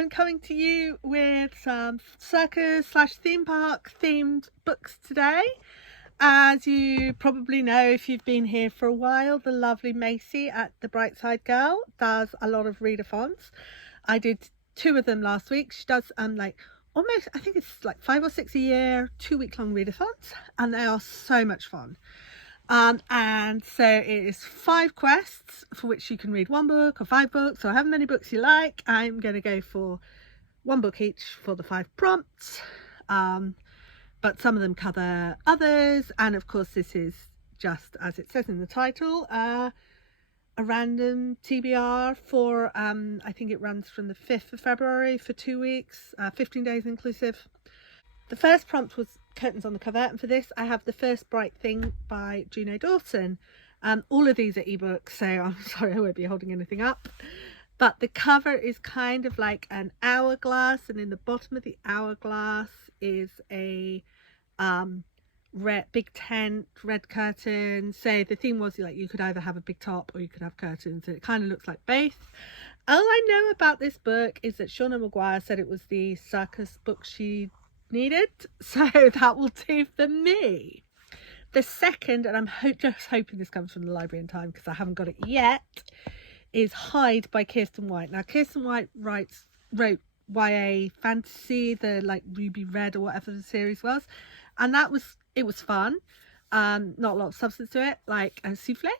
I'm coming to you with some circus slash theme park themed books today. As you probably know, if you've been here for a while, the lovely Macy at the Brightside Girl does a lot of readathons. I did 2 of them last week. She does like almost, I think it's like 5 or 6 a year, 2-week-long readathons, and they are so much fun. And so it is 5 quests for which you can read 1 book or 5 books or however many books you like. I'm going to go for 1 book each for the 5 prompts, but some of them cover others, and of course this is just, as it says in the title, a random TBR for I think it runs from the 5th of February for 2 weeks, 15 days inclusive. The first prompt was curtains on the cover, and for this I have The First Bright Thing by Juno Dawson. All of these are ebooks, so I'm sorry I won't be holding anything up. But the cover is kind of like an hourglass, and in the bottom of the hourglass is a big tent, red curtain. So the theme was like you could either have a big top or you could have curtains, and it kind of looks like both. All I know about this book is that Shauna Maguire said it was the Circus book she needed, so that will do for me. The second, and I'm just hoping this comes from the library in time because I haven't got it yet, is Hide by Kirsten White. Now Kirsten White wrote YA fantasy, the like Ruby Red or whatever the series was, and it was fun. Not a lot of substance to it, like a souffle,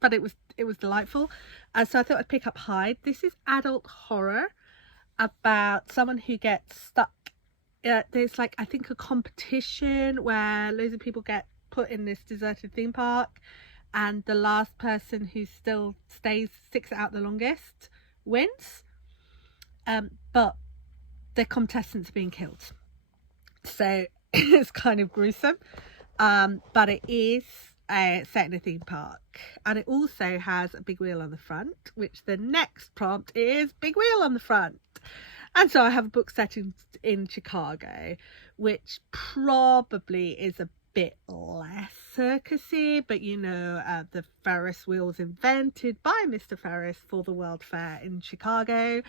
but it was delightful. So I thought I'd pick up Hide. This is adult horror about someone who gets stuck. There's like, I think, a competition where loads of people get put in this deserted theme park, and the last person who still sticks it out the longest wins. But the contestants are being killed, so it's kind of gruesome. But it is set in a theme park, and it also has a big wheel on the front, which the next prompt is big wheel on the front. And so I have a book set in Chicago, which probably is a bit less circusy, but you know, the Ferris wheel was invented by Mr. Ferris for the World Fair in Chicago,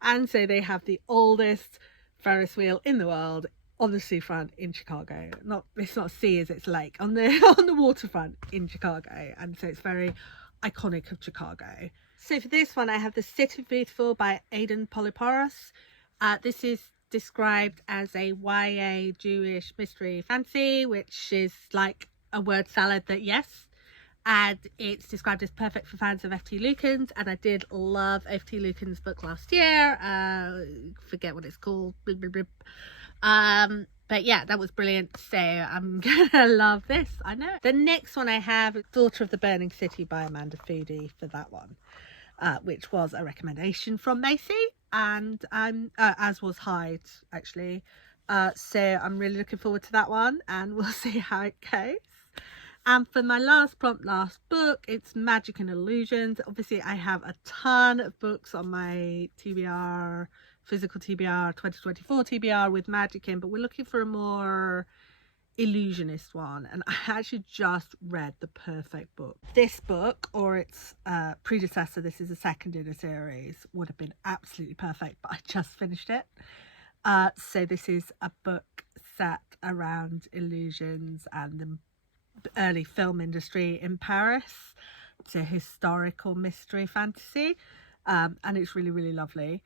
and so they have the oldest Ferris wheel in the world on the seafront in Chicago. It's not sea, it's lake, on the waterfront in Chicago, and so it's very iconic of Chicago. So for this one I have The City of Beautiful by Aidan Polyporos. This is described as a YA Jewish mystery fantasy, which is like a word salad that, yes, and it's described as perfect for fans of F.T. Lukens, and I did love F.T. Lukens' book last year. Forget what it's called. But yeah, that was brilliant, so I'm gonna love this, I know. The next one I have is Daughter of the Burning City by Amanda Foody for that one, which was a recommendation from Macy, and as was Hyde actually. So I'm really looking forward to that one, and we'll see how it goes. And for my last book, it's Magic and Illusions. Obviously I have a ton of books on my TBR, physical TBR, 2024 TBR with magic in, but we're looking for a more illusionist one, and I actually just read the perfect book. This book, or its predecessor, this is the second in a series, would have been absolutely perfect, but I just finished it. So this is a book set around illusions and the early film industry in Paris. It's a historical mystery fantasy, and it's really, really lovely.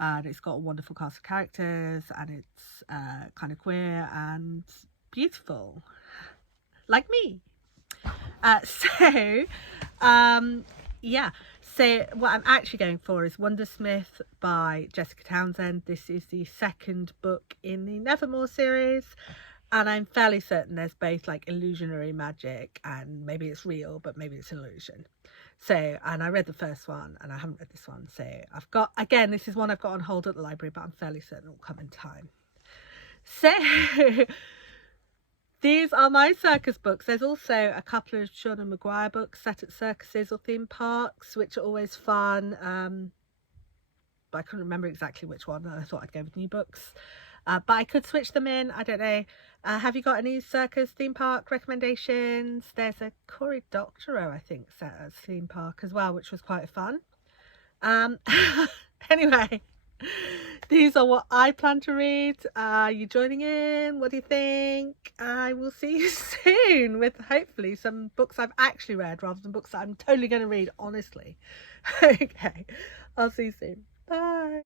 And it's got a wonderful cast of characters, and it's kind of queer and beautiful, like me. Yeah, so what I'm actually going for is Wondersmith by Jessica Townsend. This is the second book in the Nevermore series, and I'm fairly certain there's both like illusionary magic, and maybe it's real but maybe it's illusion. So, and I read the first one and I haven't read this one, so I've got, again, this is one I've got on hold at the library, but I'm fairly certain it will come in time. So these are my circus books. There's also a couple of Shauna Maguire books set at circuses or theme parks, which are always fun, but I couldn't remember exactly which one, and I thought I'd go with new books. But I could switch them in, I don't know. Have you got any circus theme park recommendations? There's a Cory Doctorow, I think, set at theme park as well, which was quite fun. Anyway, these are what I plan to read. Are you joining in? What do you think? I will see you soon with hopefully some books I've actually read rather than books that I'm totally going to read, honestly. Okay, I'll see you soon. Bye.